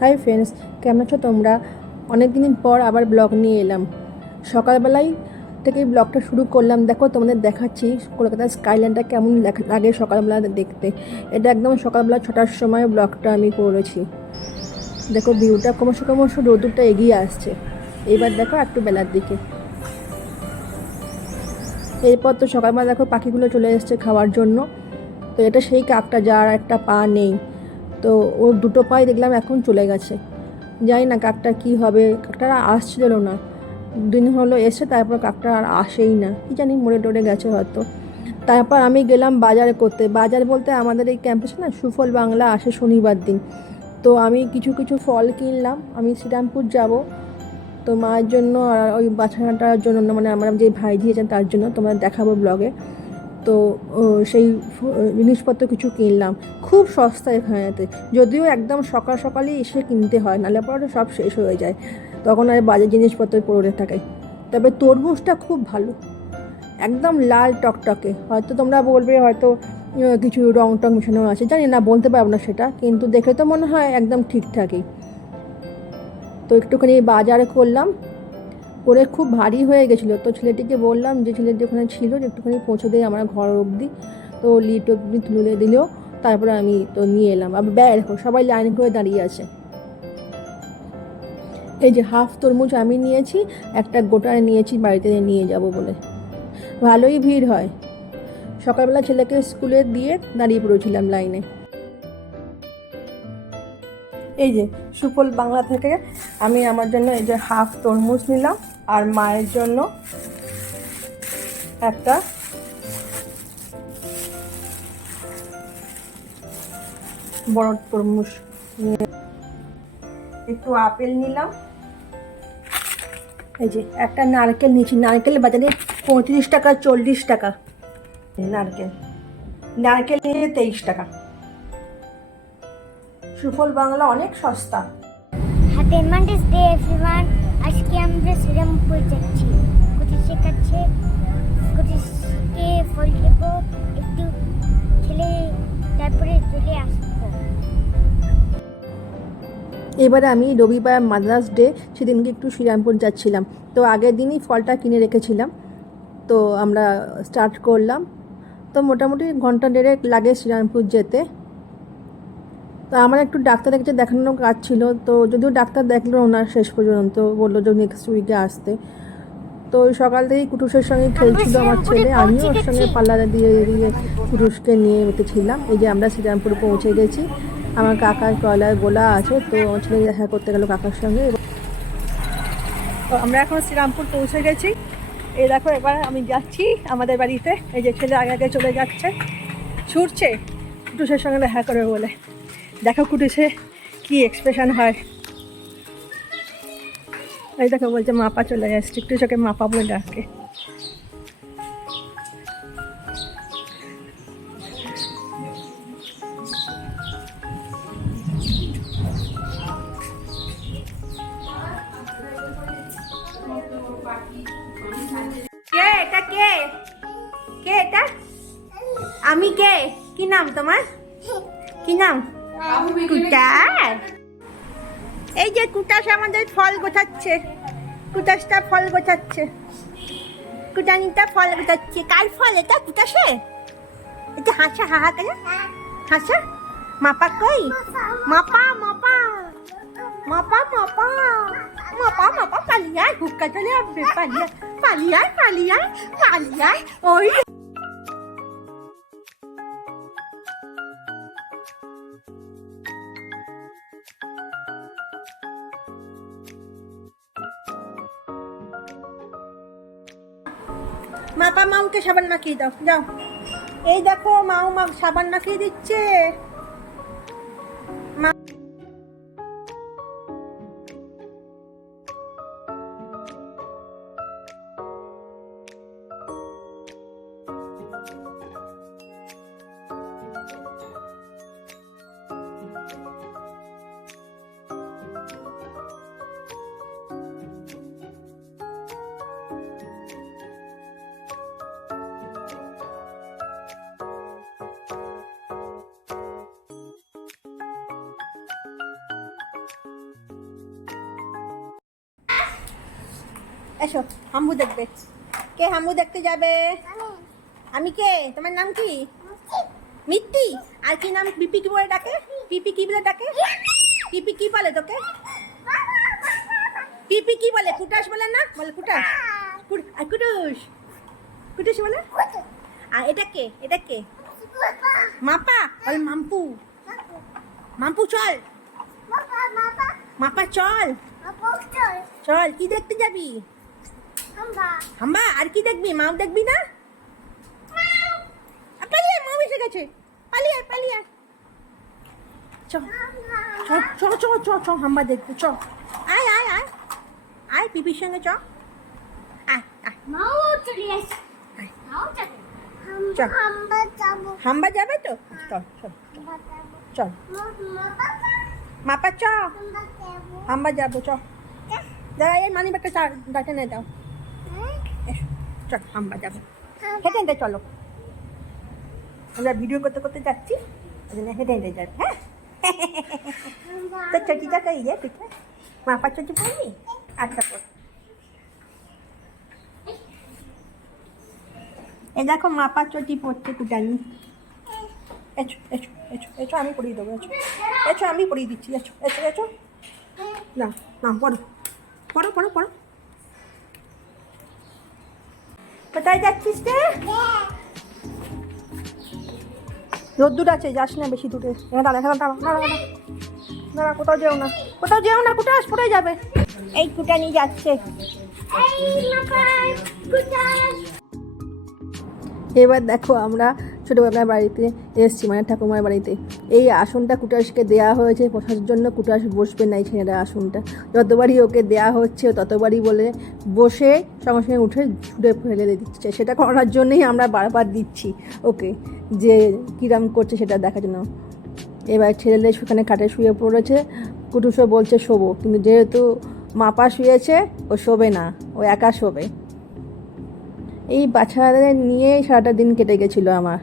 Hi friends, কেমন আছো তোমরা? অনেক দিন পর আবার ব্লগ নিয়ে এলাম। সকালবেলায় থেকেই ব্লগটা শুরু করলাম। দেখো তোমাদের দেখাচ্ছি কলকাতার স্কাইল্যান্ডটা কেমন লাগে সকালবেলা দেখতে। এটা একদম সকালবেলা 6টার সময় ব্লগটা আমি করেছি। দেখো ভিউটা ক্রমশ ক্রমশ রোদুরটা এগিয়ে আসছে। এইবার দেখো একটু বেলার দিকে। এরপর তো সকালবেলা দেখো পাখিগুলো চলে এসছে খাওয়ার জন্য। তো এটা সেই কাকটা যার একটা পা নেই, তো ওর দুটো পাই দেখলাম এখন চলে গেছে। জানি না কাকটা কি হবে, কাকটা আর আসছিল না, দিন হলো এসে তারপর কাকটা আর আসেই না, কি জানি মরে টরে গেছে হয়তো। তারপর আমি গেলাম বাজার করতে। বাজার বলতে আমাদের এই ক্যাম্পাসে না সুফল বাংলা আসে শনিবার দিন। তো আমি কিছু কিছু ফল কিনলাম। আমি শ্রীরামপুর যাব, তো মায়ের জন্য আর ওই বাচ্চাটার জন্য, মানে আমার যে ভাই দিয়েছেন তার জন্য তোমাদের দেখাবো ব্লগে। তো সেই জিনিসপত্র কিছু কিনলাম খুব সস্তা এখানেতে। যদিও একদম সকাল সকালই এসে কিনতে হয়, নাহলে পরে সব শেষ হয়ে যায়, তখন আর বাজার জিনিসপত্র পড়ে থাকে। তবে তরমুজটা খুব ভালো, একদম লাল টকটকে। হয়তো তোমরা বলবে হয়তো কিছু রং টং মেশানো আছে, জানি না, বলতে পারবো না সেটা, কিন্তু দেখে তো মনে হয় একদম ঠিকঠাকই। তো একটুখানি বাজার করলাম, করে খুব ভারী হয়ে গেছিলো। তো ছেলেটিকে বললাম, যে ছেলেটি ওখানে ছিল, যে একটুখানি পৌঁছে দেয় আমার ঘর অবধি। তো লিট অবধি তুলে দিলেও তারপরে আমি তো নিয়ে এলাম। আবার ব্যয় দেখো সবাই লাইন করে দাঁড়িয়ে আছে। এই যে হাফ তরমুজ আমি নিয়েছি, একটা গোটায় নিয়েছি বাড়িতে নিয়ে যাব বলে। ভালোই ভিড় হয়। সকালবেলা ছেলেকে স্কুলে দিয়ে দাঁড়িয়ে পড়েছিলাম লাইনে। এই যে সুফল বাংলা থেকে আমি আমার জন্য এই যে হাফ তরমুজ নিলাম, আর মায়ের জন্য একটা বড় তরমুজ নিয়ে, একটু আপেল নিলাম। এই যে একটা নারকেল নিয়েছি, নারকেল বাজারে 35 টাকা 40 টাকা নারকেল। নারকেল নিয়ে 23 টাকা। সুফল বাংলা অনেক সস্তা। Happy independence day everyone. আজকে আমরা শ্রীরামপুর যাচ্ছি। কুটির শেখাচ্ছে, কুটিরকে ফল দেবো, একটু খেলে তারপরে চলে আসবো। এবারে আমি রবিবার মাদ্রাস ডে, সেদিনকে একটু শ্রীরামপুর যাচ্ছিলাম। তো আগের দিনই ফলটা কিনে রেখেছিলাম। তো আমরা স্টার্ট করলাম। তো মোটামুটি ঘন্টা দেড়েক লাগে শ্রীরামপুর যেতে। তো আমার একটু ডাক্তারের কাছে দেখানোর কাজ ছিল, তো যদিও ডাক্তার দেখলো না শেষ পর্যন্ত, বললো যে নেক্সট উইকে আসতে। তো ওই সকাল থেকেই কুটুসের সঙ্গে খেলছিল আমার ছেলে, আমিও ওর সঙ্গে পাল্লারে দিয়ে দিয়ে কুটুসকে নিয়ে বেঁচেছিলাম। এই যে আমরা শ্রীরামপুর পৌঁছে গেছি। আমার কাকার কয়লার গোলা আছে, তো আমার ছেলে দেখা করতে গেল কাকার সঙ্গে। তো আমরা এখন শ্রীরামপুর পৌঁছে গেছি। এই দেখো এবার আমি যাচ্ছি আমাদের বাড়িতে। এই যে ছেলে আগে আগে চলে যাচ্ছে, ছুটছে কুটুসের সঙ্গে দেখা করবে বলে। দেখো কুটুসে কি এক্সপ্রেশন হয়। এই দেখো বলছে মাপা চলে যাচ্ছে, একটু চোখে মাপা বলে ডাকে। কে এটা? কে কে এটা? আমি কে? কি নাম তোমার? কি নাম? কুটা। এই যে কুটাস আমাদের ফল গোছাচ্ছে, কুটাসটা ফল গোছাচ্ছে, কুটানিটা ফল গোছাচ্ছে। কার ফল এটা? কুটাসে? এটা হাসা, হাহা কেন হাসা? মাপা কই? মাপা মাপা মাপা মাপা মাপা মাপা পালিয়ায়, হুক্কা চলে আসবে, পালিয়ায় পালিয়ায় পালিয়ায় পালিয়ায়। ওই মাপা মাউকে সাবান মাখিয়ে দাও, যাও। এই দেখো মাও সাবান মাখিয়ে দিচ্ছে। এসো হাম্বু দেখবে। কে হাম্বু দেখতে যাবে? আমি কে? তোমার নাম কি? মিত্তি। আর কি নাম? পিপি কি বলে ডাকে? পিপি কি বলে ডাকে? পিপি কি বলে তোকে? পিপি কি বলে? কুটাস বলে না? বলে কুটাস। আর কুটুস কুটুস বলে। আর এটা কে? এটা কে? মাপা। বল মাম্পু। মাম্পু চল। মাপা চল। চল কি দেখতে যাবি? হাম্বা। আর কি দেখবি? মাও দেখবি না? পালিয়ে, মা এসে গেছে। পালিয়ে পালিয়ে। চ চ চ চ চ হাম্বা দেখতে চ। আয় আয় আয় আয় পিপির সঙ্গে চ। আয় আয় চ। হাম্বা যাবে তো? চল চল চল। মাপা চ। হাম্বা যাবো চ। দাঁড়া এই মানি ব্যাগটা ডাকে নিয়ে দাও। এসো চল হাম্বা যাবো। হেঁটে হেঁটে চলো। আমরা ভিডিও করতে করতে যাচ্ছি, ওই জন্য হেঁটে হেঁটে যাবে। হ্যাঁ তো চটিটা কই যায় পিঠে? মাপা চটি পড়বি? আচ্ছা পড়। এ দেখো মাপা চটি পড়ছে কুটানি। এসো এসো এসো এসো আমি পড়িয়ে দেবো। এসো এসো আমি পড়িয়ে দিচ্ছি। এসো এসো এসো। না না পড়ো পড়ো পড়ো পড়ো। কোথায় যাচ্ছিস রে? রোদ্দুর আছে, যাস না বেশি দূরে। দাঁড়া দাঁড়া দাঁড়া দাঁড়া দাঁড়া, কোথাও যেও না, কোথাও যেও না, কুটাস পড়ে যাবে। এই কুটানি যাচ্ছে। এবার দেখো আমরা ছোটোবেলার বাড়িতে এসেছি, মানে ঠাকুমার বাড়িতে। এই আসনটা কুটাসকে দেওয়া হয়েছে বসার জন্য। কুটাস বসবে না এই ছেলেটা আসনটা। যতবারই ওকে দেওয়া হচ্ছে ততবারই বলে বসে সঙ্গে সঙ্গে উঠে ছুটে ফেলে দিচ্ছে। সেটা করার জন্যই আমরা বারবার দিচ্ছি ওকে, যে কীরম করছে সেটা দেখার জন্য। এবার ছেলেদের সেখানে খাটে শুয়ে পড়েছে। কুটুসও বলছে শোবো, কিন্তু যেহেতু মাপা শুয়েছে ও শোবে না, ও একা শোবে। এই বাচ্চাদের নিয়েই সারাটা দিন কেটে গেছিল আমার।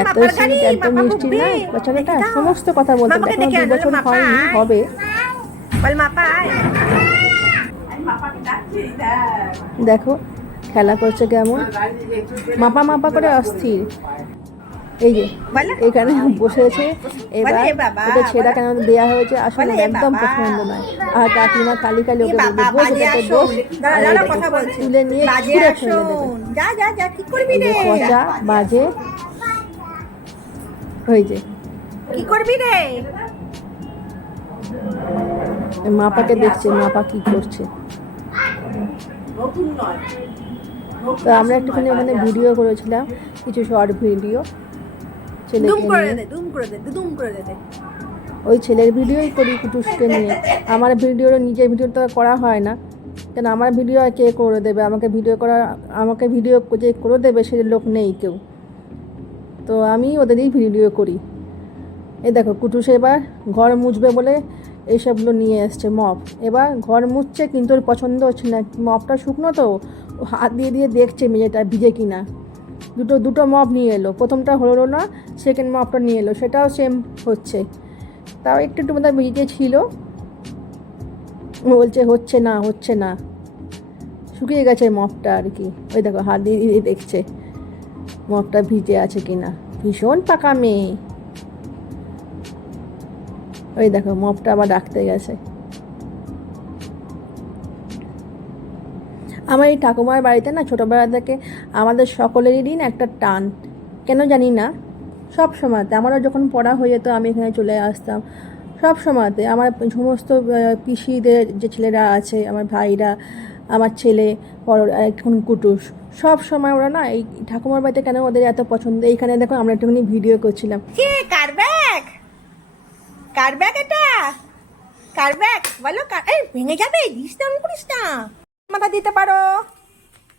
এত সুইট, এত মিষ্টি না বাচ্চাটা, সমস্ত কথা বলতে। এখন 2 বছর হয়নি, হবে। দেখো খেলা করছে কেমন, মাপা মাপা করে অস্থির। এই যে এখানে বসেছে। এবার ওকে ছেঁড়া কেন দেওয়া হয়েছে আসলে একদম পছন্দ নয়। আর কাকিমা কালি কালি ওকে বলবে বস, এটাতে বস, আর তুলে নিয়ে ছুঁড়ে ফেলে দেবে। খোঁচা বাজে। ওই যে কি করবি রে? মাপাকে দেখছে মাপা কি করছে। তো আমরা একটুখানি ওখানে ভিডিও করেছিলাম, কিছু শর্ট ভিডিও ছেলেকে নিয়ে। ওই ছেলের ভিডিওই করি কুটুসকে নিয়ে। আমার ভিডিও, নিজের ভিডিও তো করা হয় না, কেন আমার ভিডিও আর কে করে দেবে? আমাকে ভিডিও যে করে দেবে সে লোক নেই কেউ, তো আমি ওদেরই ভিডিও করি। এই দেখো কুটুস এবার ঘর মুছবে বলে এইসবগুলো নিয়ে এসছে মপ। এবার ঘর মুছছে, কিন্তু ওর পছন্দ হচ্ছে না। মপটা শুকনো তো, হাত দিয়ে দিয়ে দেখছে মেঝেটা ভিজে কিনা। দুটো মপ নিয়ে এলো, প্রথমটা হলো না, সেকেন্ড মপটা নিয়ে এলো, সেটাও সেম হচ্ছে। তাও একটু বোধহয় ভিজে ছিল। বলছে হচ্ছে না, শুকিয়ে গেছে মপটা আর কি। ওই দেখো হাত দিয়ে দিয়ে দেখছে মপটা ভিজে আছে কিনা। ভীষণ পাকা মেয়ে। ওই দেখো মপটা আবার রাখতে গেছে। আমার এই ঠাকুমার বাড়িতে না ছোটোবেলা থেকে আমাদের সকলেরই না একটা টান, কেন জানি না। সব সময়তে আমারও যখন পড়া হয়ে যেত আমি এখানে চলে আসতাম। সব সময়তে আমার সমস্ত পিসিদের যে ছেলেরা আছে, আমার ভাইরা, আমার ছেলে এখন কুটুস, সব সময় ওরা না এই ঠাকুমার বাড়িতে কেন ওদের এত পছন্দ। এইখানে দেখো আমরা একটুখানি ভিডিও করছিলাম। কার ব্যাগ? কার ব্যাগ এটা? কার ব্যাগ বলো? ভেঙে যাবে, দিস না, করিস না। মাথা দিতে পারো,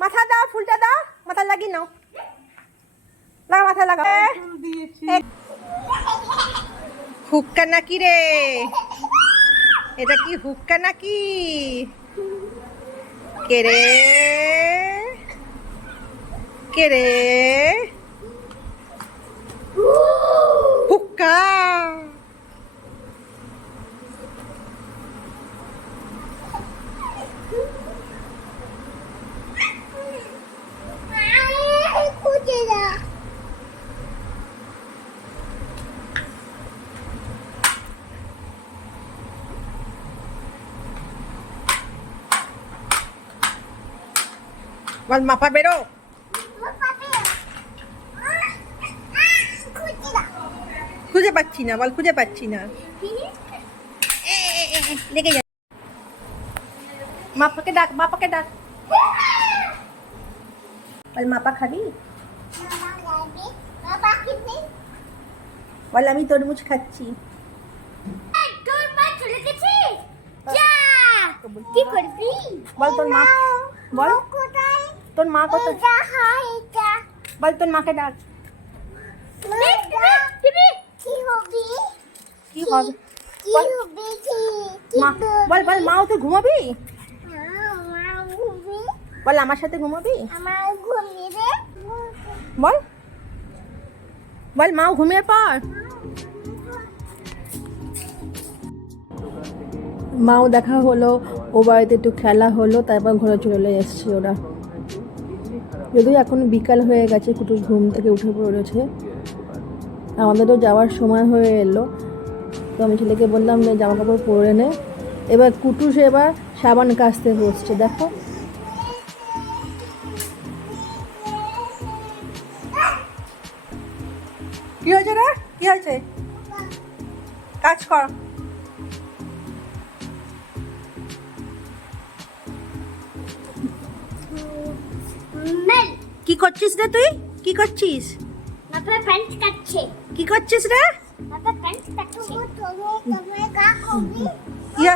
মাথা দাও, ফুলটা দাও, মাথা লাগিয়ে নাও, লাগা মাথা লাগা। হুক্কা নাকি রে? এটা কি হুক্কা নাকি? কে রে? কে রে? হুক্কা। বল মাপা বেরো। খুঁজে পাচ্ছি না, বল খুঁজে পাচ্ছি না। লেগে যা। মাপাকে ডাক, মাপাকে ডাক। বল মাপা খাবি? বল আমি তরমুজ খাচ্ছি। কি করবি? বল তোর মা, বল তোর মা কোথায়? বল তোর মাকে ডাক। কি হবি? কি হবে? কি হবি? মা বল, বল মাও তুই ঘুমাবি? আমার ঘুমি, বল আমার সাথে ঘুমাবি? আমার ঘুমি রে। বল, বল মাও ঘুমিয়ে পর। মাও দেখা হলো, ও বাড়িতে একটু খেলা হলো, তারপর ঘরে চলে এসছে ওরা। যদিও এখন বিকাল হয়ে গেছে, কুটুস ঘুম থেকে উঠে পড়েছে, আমাদেরও যাওয়ার সময় হয়ে এলো। তো আমি ছেলেকে বললাম যে জামা কাপড় পরে নে। এবার কুটুস এবার সাবান কাচতে বসছে, দেখো। কি হয়েছে রে? কি হয়েছে? কাজ কর। মেল কি করছিস রে তুই? কি করছিস? মাথায় প্যান্ট কাটছে, কি করছিস রে? মাথায় প্যান্ট কাটছে। তুমি গা খাবি? ইয়া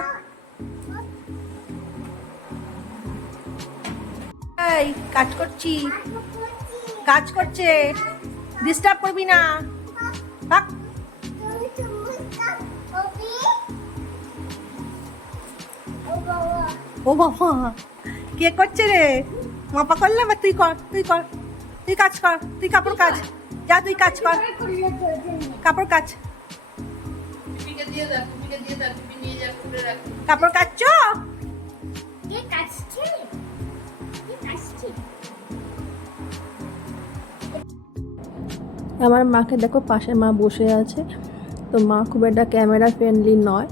এই কাজ করছি, কাজ করছে, ডিস্টার্ব করবি না। থাক। ও বাবা, কে করছে রে? মাপা করলে বা তুই কর, তুই কর, তুই কাজ কর, তুই কাপড় কাচ, যা তুই কাজ কর, কাপড় কাচ। কাপড় কাচছ? কে কাটছে? কে কাটছে? আমার মাকে দেখো, পাশে মা বসে আছে। তো মা খুব একটা ক্যামেরা ফ্রেন্ডলি নয়,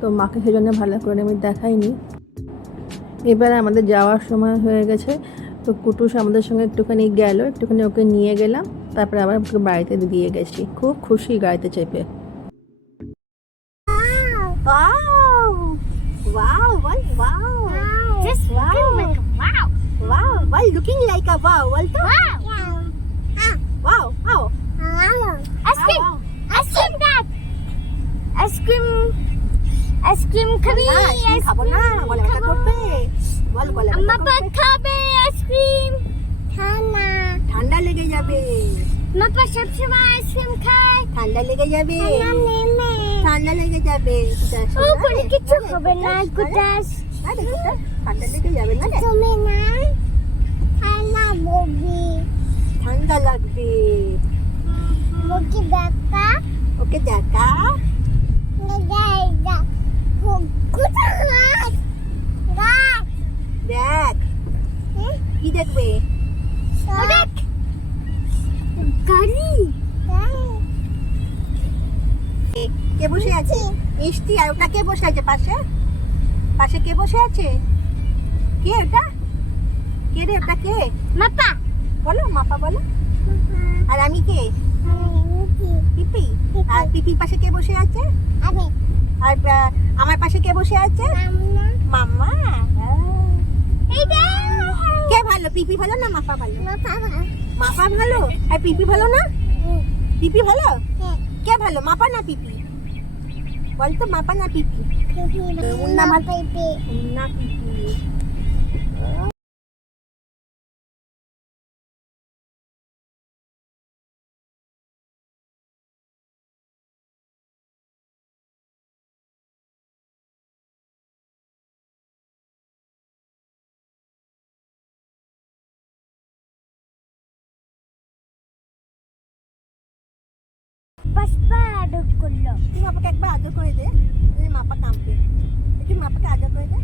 তো মাকে সেজন্য ভালো করে আমি দেখাইনি। এবারে আমাদের যাওয়ার সময় হয়ে গেছে, তো কুটুস আমাদের সঙ্গে একটুখানি গেল, একটুখানি ওকে নিয়ে গেলাম, তারপরে আবার ওকে বাড়িতে দিয়ে গেছি। খুব খুশি গাড়িতে চেপে। Just looking like a wow. Wow, looking like a wow, বলতো? Wow, wow. Ice cream. Ice cream, Dad. Ice cream. Ice cream খাবি? খাবো না, বলে ব্যথা করবে। বল, বলে আম্মা পাপা খাবে আইসক্রিম? ঠান্ডা। ঠান্ডা লেগে যাবে, মাপা সবসময় আইসক্রিম খায়। ঠান্ডা লেগে যাবে, ঠান্ডা লেগে যাবে। ও কোনো কিছু হবে না, কুটাস। আরে কুটাস, ঠান্ডা লেগে যাবে না রে। তুমি না ঠান্ডা বগি। ঠান্ডা লাগবে। বগি দেখা। ওকে দেখা। লাগা। কুটাস। গাছ। দেখ, কি দেখবে? দেখ। গাড়ি। কে বসে আছে? মিষ্টি। আর ওটা কে বসে আছে পাশে? পাশে কে বসে আছে? কে ওটা? কে রে ওটা? কে? মাপা। বলো, মাপা বলো। আর আমি কে? পিপি। আর পিপির পাশে কে বসে আছে? আমি। আর আমার পাশে কে বসে আছে? মাম্মা। এই দে। কে ভালো, পিপি ভালো না মাপা ভালো? মাপা। মাপা ভালো। আর পিপি ভালো না? পিপি ভালো? কে ভালো, মাপা না পিপি? বল তো, মাপা না পিপি? না পিপি। না পিপি। পাঁচবার আদর করলো। তুই মাপাকে একবার আদর করে দে, মাপা কাঁপবে। তুই মাপাকে আদর করে দে।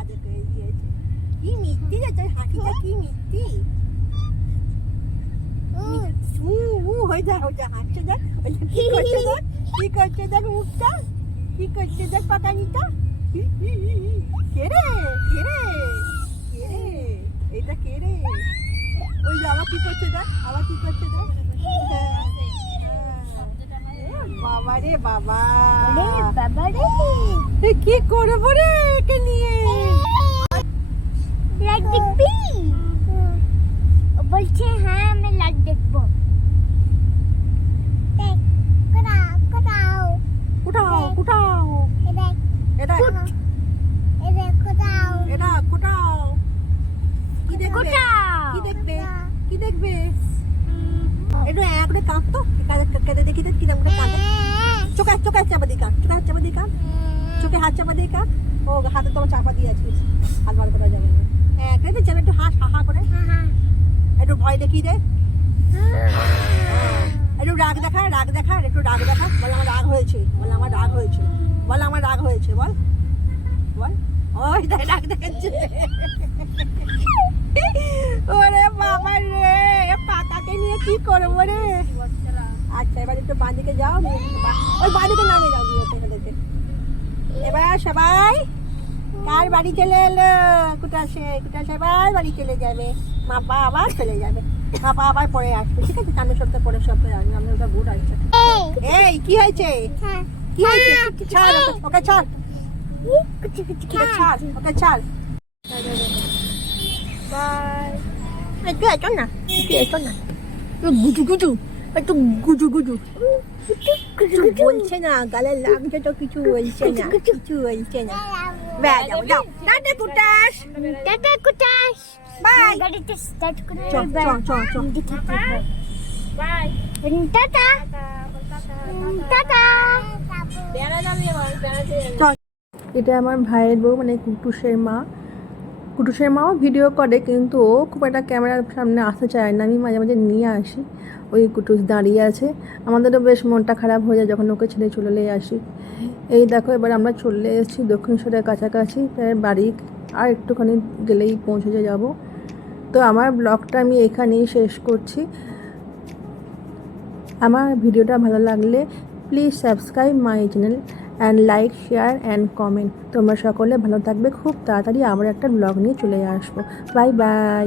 আদর করে দিয়েছে। কি মিষ্টি রে তোর হাসিটা, কি মিষ্টি। হয়ে যায়, হাসছে দেখ। কি করছে দেখ, কি করছে দেখ মুখটা, কি করছে দেখ পাকানিটা, কে রে কে রে কে রে এটা কে রে? ওই যে আবার কি করছে দেখ, আবার কি করছে দেখ। বাবা রে বাবা, বাবা রে কি করবো রে একে নিয়ে? লাইট দেখবি? ও বলছে হ্যাঁ আমি লাইট দেখবো। দেখ কোথাও কোথাও কোথাও এটা এটা এটা কোথাও এটা কোথাও কি দেখবে? কোথাও কি দেখবে? কি দেখবে? একটু এক করে কাঁদ তো, কেঁদে দেখি তো কিরম করে কাঁদে। চোখে চোখে চাপা দিয়ে কাঁদ, চোখে হাত চাপা দিয়ে কাঁদ, চোখে হাত চাপা দিয়ে কাঁদ। ও হাতে তোমার চাপা দিয়ে আছিস, হাত বার করা যাবে না। হ্যাঁ কেঁদে যাবে, একটু হাস হা করে, একটু ভয় দেখিয়ে দে, একটু রাগ দেখা, রাগ দেখা, একটু রাগ দেখা। বল আমার রাগ হয়েছে, বল আমার রাগ হয়েছে, বল আমার রাগ হয়েছে, বল বল। ওই দেখ রাগ দেখাচ্ছে। ওরে বাবা রে, পাতাকে নিয়ে কি করবো রে? আচ্ছা এবার একটু বাঁদিকে যাও, ওই বাঁদিকে নামে যাও দিয়ে ওখানে থেকে। এবার সবাই কার বাড়ি চলে এলো? কুটাসে সবাই বাড়ি চলে যাবে, মাপা আবার চলে যাবে, মাপা আবার পরে আসবে। ঠিক আছে, সামনের সপ্তাহে পরের সপ্তাহে আসবে। আমরা ওটা ভোট আসছে। এই কি হয়েছে? কি হয়েছে? ছাড় ওকে, ছাড় ওকে, ছাড় ওকে, ছাড়। বাই। একটু এসো না, একটু এসো না, একটু গুজু গুজু, একটু গুজু গুজু। কিছু বলছে না, গালে লাগছে তো কিছু বলছে না, কিছু বলছে না। ব্যাস যাও যাও, টাটা কুটাস, টাটা কুটাস বাই। গাড়িতে স্টার্ট করে চল চল চল চল। বাই টাটা টাটা চল। এটা আমার ভাইয়ের বউ, মানে কুটুসের মা। কুটুসের মাও ভিডিও করে, কিন্তু ও খুব একটা ক্যামেরার সামনে আসতে চায় না। আমি মাঝে মাঝে নিয়ে আসি, ওই কুটুস দাঁড়িয়ে আছে। আমাদেরও বেশ মনটা খারাপ হয়ে যায় যখন ওকে ছেড়ে চলে আসি। এই দেখো এবার আমরা চলে এসেছি দক্ষিণেশ্বরের কাছাকাছি, প্রায় বাড়ি আর একটুখানি গেলেই পৌঁছে যাব। তো আমার ব্লগটা আমি এখানেই শেষ করছি। আমার ভিডিওটা ভালো লাগলে please subscribe my channel and like, share and comment. তোমরা সকলে ভালো থাকবে। খুব তাড়াতাড়ি আবার একটা ব্লগ নিয়ে চলে আসবো। Bye bye.